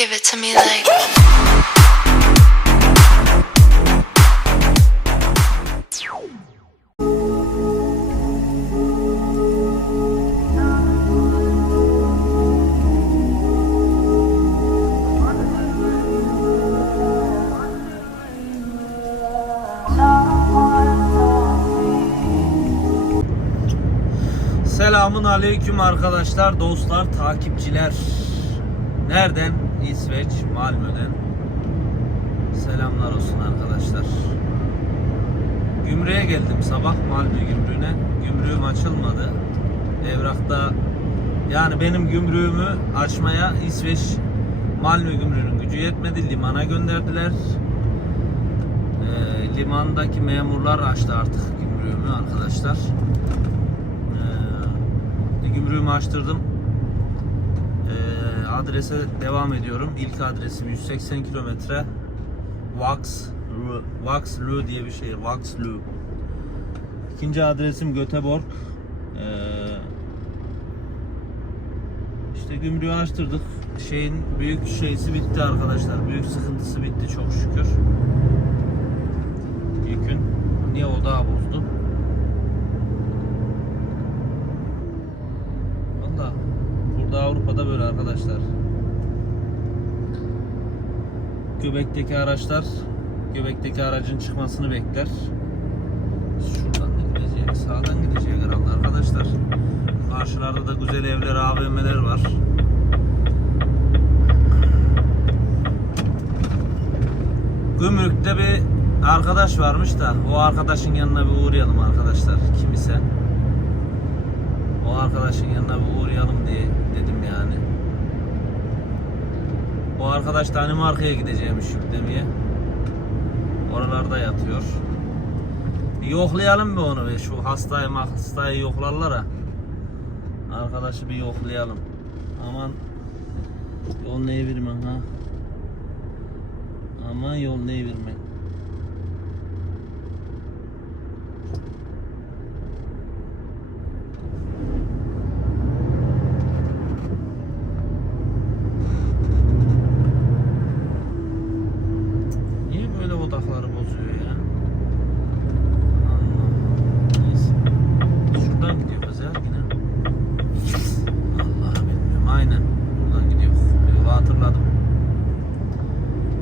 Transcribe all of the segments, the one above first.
Give it to me like. Selamun aleyküm arkadaşlar, dostlar, takipçiler. Nereden? İsveç, Malmö'den. Selamlar olsun arkadaşlar. Gümrüğe geldim sabah Malmö gümrüğüne. Gümrüğüm açılmadı. Evrakta yani benim gümrüğümü açmaya İsveç Malmö gümrüğünün gücü yetmedi. Limana gönderdiler. Ee, limandaki memurlar açtı artık gümrüğümü arkadaşlar. Ee, gümrüğümü açtırdım. Adrese devam ediyorum. İlk adresim 180 kilometre. Vax Vaxlu diye bir şehir. Vaxlu. İkinci adresim Göteborg. Ee, işte gümrüğü açtırdık. Şeyin büyük şeysi bitti arkadaşlar. Büyük sıkıntısı bitti çok şükür. Yükün. Niye o daha bozdu? Valla burada Avrupa'da böyle arkadaşlar. Göbekteki araçlar göbekteki aracın çıkmasını bekler. Şuradan da gidecek, sağdan gidecek herhalde arkadaşlar. Karşılarda da güzel evler, AVM'ler var. Gümrükte bir arkadaş varmış da o arkadaşın yanına bir uğrayalım arkadaşlar. Kim ise. O arkadaşın yanına bir uğrayalım diye dedim yani. O arkadaş Danimarka'ya gideceğimiş yüklemeye. Oralarda yatıyor. Bir yoklayalım bir onu be şu hastayı hastayı yoklarlar ha. Arkadaşı bir yoklayalım. Aman yol neye ha. Aman yol neye. Niye böyle odakları bozuyor ya? Allah. Neyse. Şuradan gidiyoruz ya yine. Allah bilmiyorum. Aynen. Buradan gidiyor. Yolu hatırladım.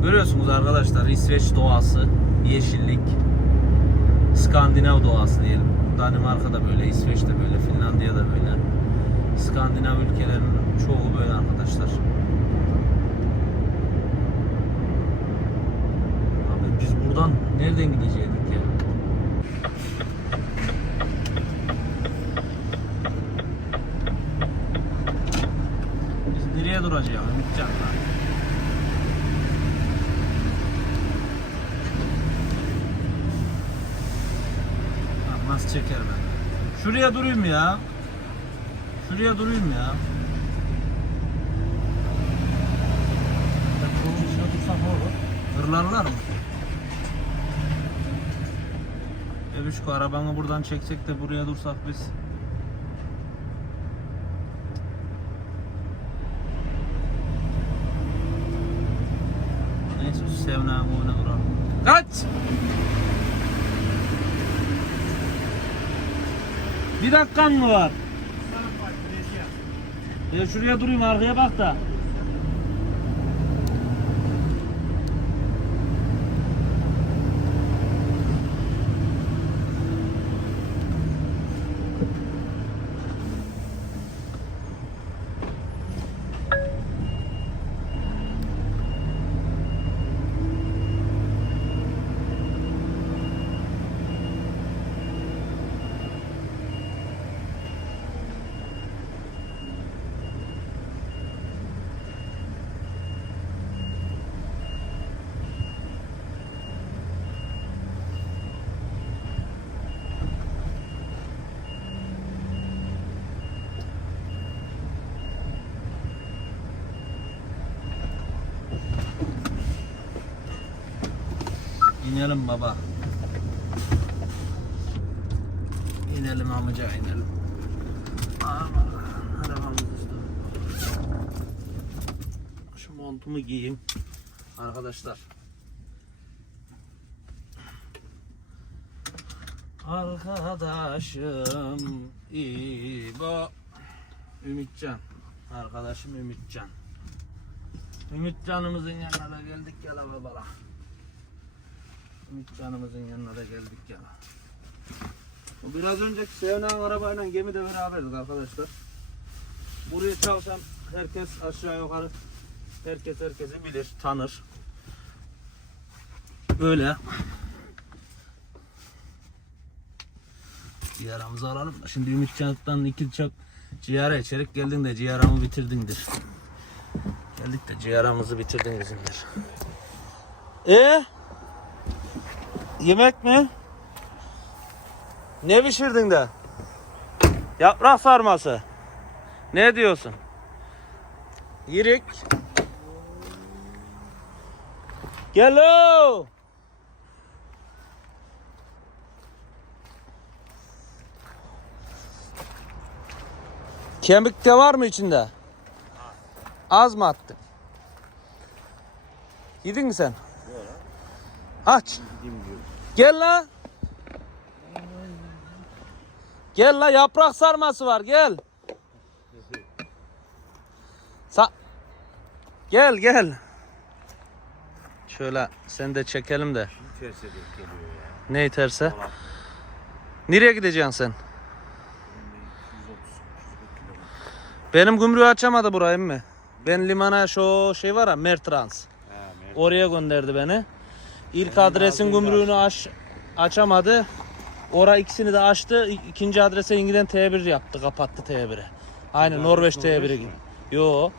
Görüyorsunuz arkadaşlar İsveç doğası, yeşillik, İskandinav doğası diyelim. Danimarka'da böyle, İsveç'te böyle, Finlandiya'da böyle. İskandinav ülkelerin çoğu böyle arkadaşlar. Abi biz buradan nereden gidecektik ya? Biz nereye duracağız Ümitcan Nasıl çeker ben? Şuraya durayım ya. Şuraya durayım ya. Yolun içine dursak ne olur? Hırlarlar mı? Bebişko arabanı buradan çeksek de buraya dursak biz. Neyse Sevna'nın oyuna duralım. Kaç! Bir dakikan mı var? Ya şuraya durayım arkaya bak da. İnelim baba. İnelim amca inelim. Şu montumu giyeyim. Arkadaşlar. Arkadaşım İbo Ümitcan. Arkadaşım Ümitcan. Ümitcanımızın yanına geldik gel babala. Ümitcanımızın yanına da geldik gel. Bu biraz önceki Sevnan arabayla gemide beraberdik arkadaşlar. Buraya çalışan herkes aşağı yukarı herkes herkesi bilir, tanır. Öyle. Ciğeramızı alalım. Şimdi Ümit Canıt'tan iki çak ciğere içerik geldin de ciğeramı bitirdindir. Geldik de ciğeramızı bitirdin bizimdir. E Yemek mi? Ne pişirdin de? Yaprak sarması. Ne diyorsun? Yirik. Gel o. Kemik de var mı içinde? Az mı attın? Yedin mi sen? Aç. Gel la. Gel la yaprak sarması var gel. Sa gel gel. Şöyle sen de çekelim de. Terse denk geliyor ya. Ne iterse. Dolap. Nereye gideceksin sen? Benim gümrüğü açamadı burayı mı? Ben limana şu şey var ya Mertrans. Ha. Oraya gönderdi beni. İlk adresin gümrüğünü aç, açamadı. Ora ikisini de açtı. İkinci adrese İngiliz'den T1 yaptı. Kapattı T1'i. Aynı Norveç Norveç T1'i mi? gibi. Yo.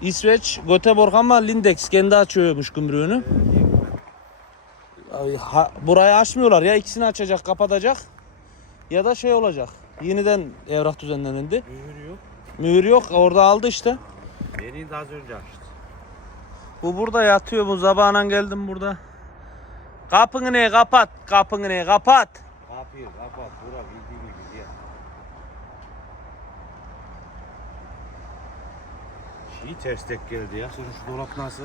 İsveç Göteborg ama Lindex kendi açıyormuş gümrüğünü. Ha- burayı açmıyorlar ya ikisini açacak kapatacak ya da şey olacak. Yeniden evrak düzenlenildi. Mühür yok. Mühür yok orada aldı işte. Beni de az önce açtı. Bu burada yatıyor bu zabağına geldim burada. Kapını ne kapat kapını ne kapat. Kapıyı kapat. Bura bildiğin gibi diye. Şey ters tek geldi ya. Senin şu dolap nasıl?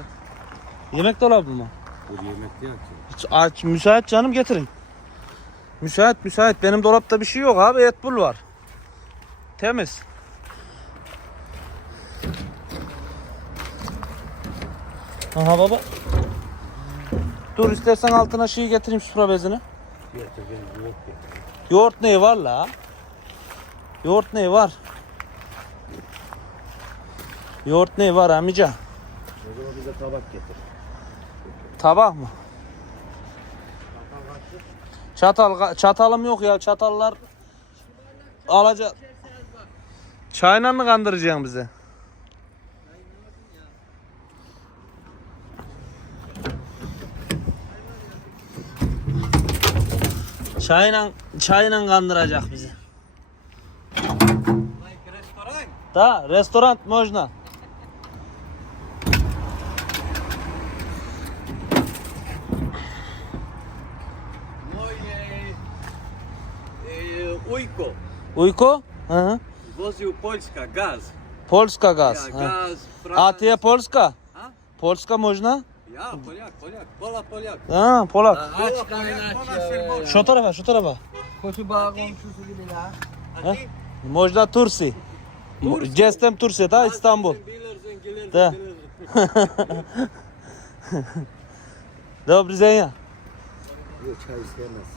Yemek dolabı mı? Bu yemek değil ki. Hiç aç, müsait canım getirin. Müsait müsait benim dolapta bir şey yok abi et bul var. Temiz. Aha baba. Dur istersen altına şeyi getireyim süpra bezini. Yoğurt neyi var la? Yoğurt neyi var? Yoğurt neyi var amca? O zaman bize tabak getir. Tabak mı? Çatal çatalım yok ya çatallar alacak. Çayla mı kandıracaksın bizi? Çayla çayla kandıracak bizi. Da, restoran можно. Moje e, ujko Uyku? Hı hı. woził Polska gaz. Polska gaz. Ja, ha. gaz, A Franc. ty je Polska? A? Polska można? Ja, Poljak, Poljak, pola Poljak. Ha, Polak. Aç kaynaşıyor. Şu tarafa, şu tarafa. Kötü bağ komşusu gibi ya. Ha? Można Tursi. Jestem Tursi, da İstanbul. Bilirsin, gelirsin, Da. Dobry dzień. Yok çay istemez.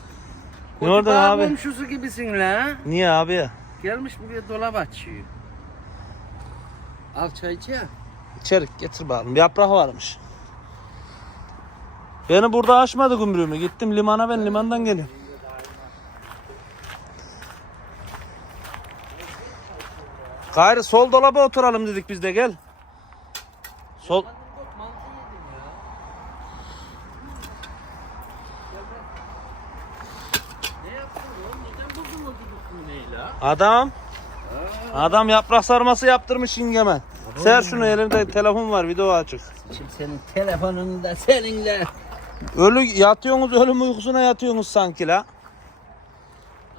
Ne oldu abi? komşusu gibisin la. Niye abi ya? Gelmiş buraya dolap açıyor. Al çay iç ya. İçerik getir bakalım. Yaprak varmış. Beni burada açmadı gümrüğümü. Gittim limana ben limandan geliyorum. Gayrı sol dolaba oturalım dedik biz de gel. Sol adam adam yaprak sarması yaptırmış yengeme. Ser şunu elimde telefon var video açık. Şimdi senin telefonunda seninle. Ölü yatıyorsunuz ölüm uykusuna yatıyorsunuz sanki la.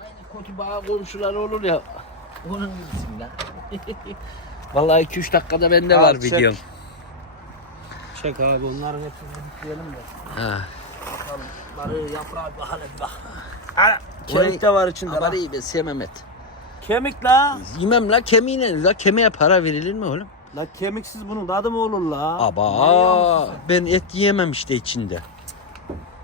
Aynı kötü bağ komşular olur ya. Onun gibisin la. Vallahi 2-3 dakikada bende Al, var çek. videom. Çek abi onların hepsini bitirelim de. Ha. Bakalım. Barı yaprağı bakalım bak. Ana, kemik de var içinde. Ama iyi be sevmem et. Kemik la. Yemem la kemiğine la kemiğe para verilir mi oğlum? La kemiksiz bunun tadı mı olur la? Aba ben et yiyemem işte içinde.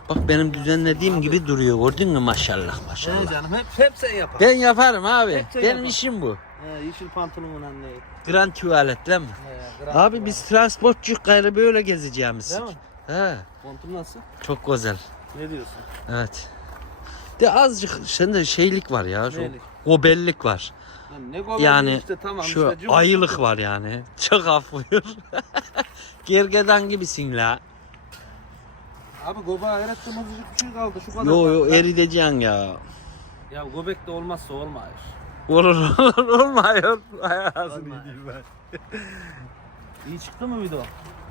Bak benim düzenlediğim gibi duruyor gördün mü maşallah Ne maşallah. canım hep, hep sen yapar. Ben yaparım abi. Hep sen Benim yapar. işim bu. He, yeşil pantolonun anne. Grand tuvaletle mi? He, grand Abi biz transportçu gayrı böyle gezeceğimiz. Değil mi? He, Montum nasıl? çok güzel. Ne diyorsun? Evet. De azıcık sende şeylik var ya. Şu Neylik? gobellik var. Lan ne gobel Yani işte tamam şu işte. ayılık var yani. Çok af buyur. Gergedan gibisin la. Abi goba hayretten azıcık bir şey kaldı şu kadar. Yo yo kaldı. erideceksin ya. Ya göbek de olmazsa olmaz. Olur olur olmuyor. Ayağısını Olmaz. yiyeyim ben. İyi çıktı mı video?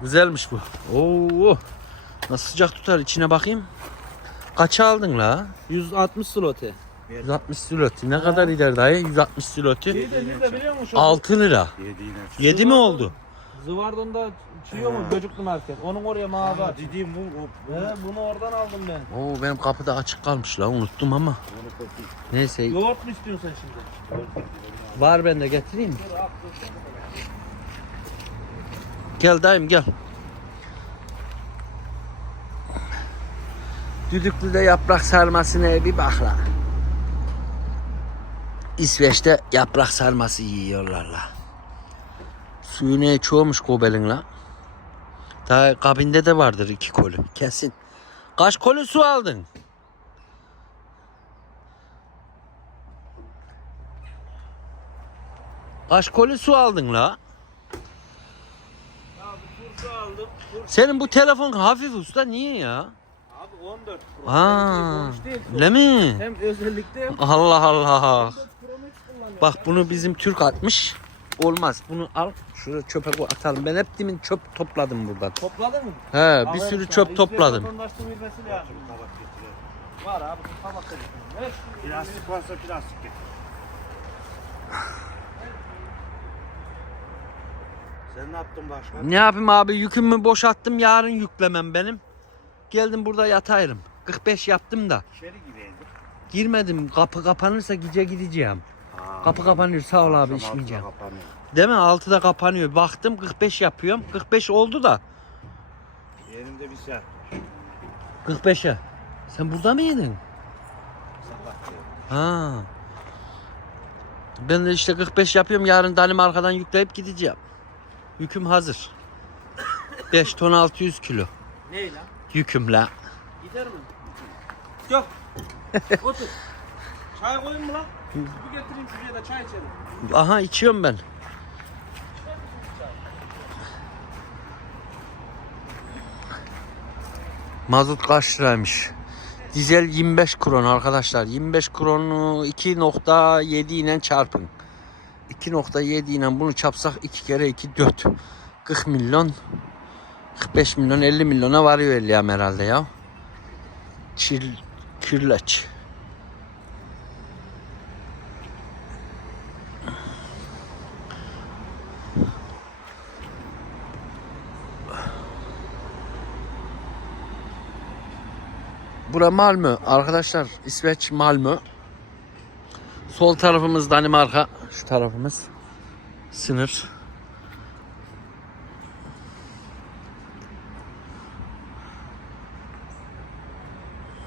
Güzelmiş bu. Oo. Nasıl sıcak tutar içine bakayım. Kaça aldın la? 160 slote. 160 siloti. Ne kadar gider dayı? 160 siloti. İyi de bir de biliyor musun? şu 6 lira. Yediğine. 7 mi oldu? Zıvardon'da çiğiyor mu Göcüklü market? Onun oraya mavi aç. Dediğim bu. o- He, bunu oradan aldım ben. Oo benim kapıda açık kalmış la unuttum ama. Neyse Yoğurt mu istiyorsun sen şimdi? var bende getireyim mi? Gel dayım gel. Düdüklüde yaprak sarmasına bir bak la. İsveç'te yaprak sarması yiyorlar la. Suyu ne çoğumuş gobelin la. Daha kabinde de vardır iki koli kesin. Kaç koli su aldın? Kaç koli su aldın la? Bu turşu aldım. Turşu. Senin bu telefon hafif usta niye ya? Abi 14 Pro. Ha, öyle mi? Hem özellikle Allah Allah. 14 Pro Max kullanıyorum. Bak bunu bizim Türk atmış. Olmaz. Bunu al. Şuraya çöpe koy, atalım. Ben hep demin çöp topladım buradan. Topladın mı? He, bir Aferin sürü sana. çöp İsveç topladım. bilmesi lazım. Var abi bu tabak da getirdim. Ver şunu. Plastik varsa plastik getir. Sen ne yaptın başka? Ne yapayım abi yükümü boşalttım. Yarın yüklemem benim. Geldim burada yatayım. 45 yaptım da. İçeri gireydik. Girmedim. Kapı kapanırsa gece gideceğim. Kapı kapanıyor. Sağ ol abi içmeyeceğim. Değil mi? 6'da kapanıyor. Baktım 45 yapıyorum. 45 oldu da. Yerinde bir saat. 45'e. Sen burada? Sabah diyor. Ha. Ben de işte 45 yapıyorum. Yarın Danimarka'dan yükleyip gideceğim. Yüküm hazır. 5 ton 600 kilo. Ney lan? Yüküm la. Gider mi? Yok. Otur. Çay koyayım mı lan? Bir getireyim şuraya da çay içelim. Aha içiyorum ben. Mazot kaç liraymış? Dizel 25 kron arkadaşlar. 25 kronu 2.7 ile çarpın. 2.7 ile bunu çarpsak 2 kere 2 4. 40 milyon 45 milyon 50 milyona varıyor Elyam herhalde ya. Çil, kirleç. Bura Malmö arkadaşlar İsveç Malmö. Sol tarafımız Danimarka, şu tarafımız sınır.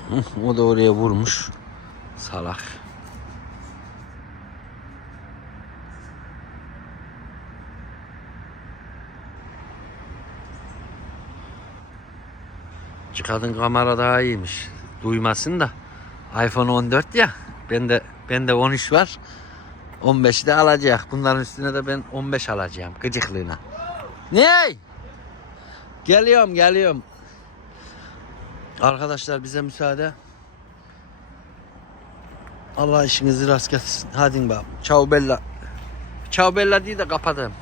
O da oraya vurmuş. Salak. Kadın kamera daha iyiymiş. Duymasın da. iPhone 14 ya. Ben de ben de 13 var. 15'i de alacak. Bunların üstüne de ben 15 alacağım gıcıklığına. Ne? Geliyorum, geliyorum. Arkadaşlar bize müsaade. Allah işinizi rast getirsin. Hadi bak. Ciao bella. Ciao bella değil de kapadım.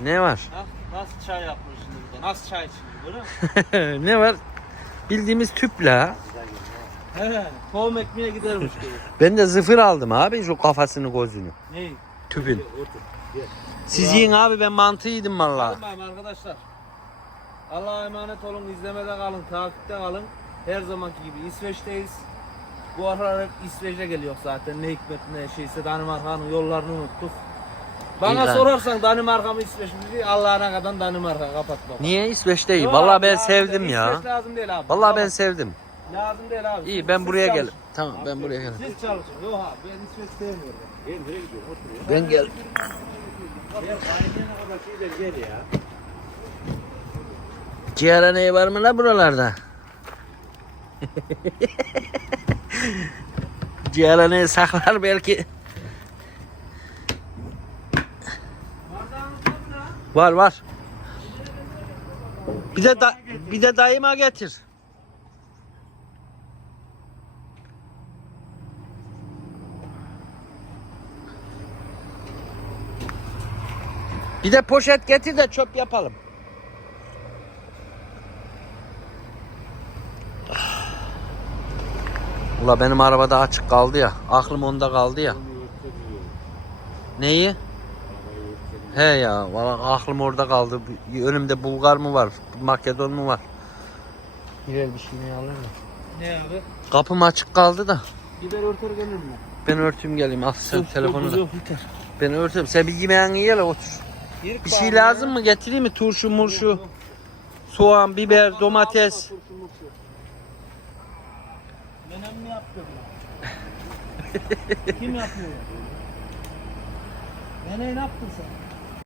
Ne var? Ha? Nasıl çay yapmış şimdi burada? Nasıl çay içiyor? Ne var? Bildiğimiz tüple. He. Tohum ekmeğe gidermiş gibi. Ben de zıfır aldım abi şu kafasını gözünü. Ney? Tüpün. Siz yiyin abi ben mantı yedim valla. Tamam arkadaşlar. Allah'a emanet olun. izlemede kalın. Takipte kalın. Her zamanki gibi İsveç'teyiz. Bu aralar hep İsveç'e geliyor zaten. Ne hikmet ne şeyse Danimarka'nın yollarını unuttuk. Bana İyi sorarsan Danimarka mı İsveç mi diye Allah'ına kadar Danimarka kapat baba. Niye İsveç değil? Yok Vallahi abi, ben lazım sevdim değil. ya. İsveç lazım değil abi. Vallahi ben Tamam. sevdim. Lazım değil abi. İyi ben siz buraya gel. çalışın. Tamam ben buraya gel. Siz çalışın. Yok abi ben İsveç sevmiyorum. Gel nereye gidiyorsun? Otur ya. Ben gel. Ciğerhaneye var mı la buralarda? Ciğerhaneye saklar belki. Var var. Bir de da, bir de dayıma getir. Bir de poşet getir de çöp yapalım. Ula benim arabada açık kaldı ya. Aklım onda kaldı ya. Neyi? He ya valla aklım orada kaldı. Önümde Bulgar mı var? Makedon mu var? Birer bir şey alır mı? Ne abi? Kapım açık kaldı da. Biber örter gelir mi? Ben örtüm geleyim. Al sen Yok, telefonu yok, da. yok, yeter. Ben örtüm. Sen bir yemeğini ye otur. Yerik Bir şey ya. lazım mı? Getireyim mi? Turşu, murşu, Yok, yok. soğan, biber, domates. Turşu, murşu. Menem mi yaptı bunu? Kim yapıyor? Meneği ne yaptın sen?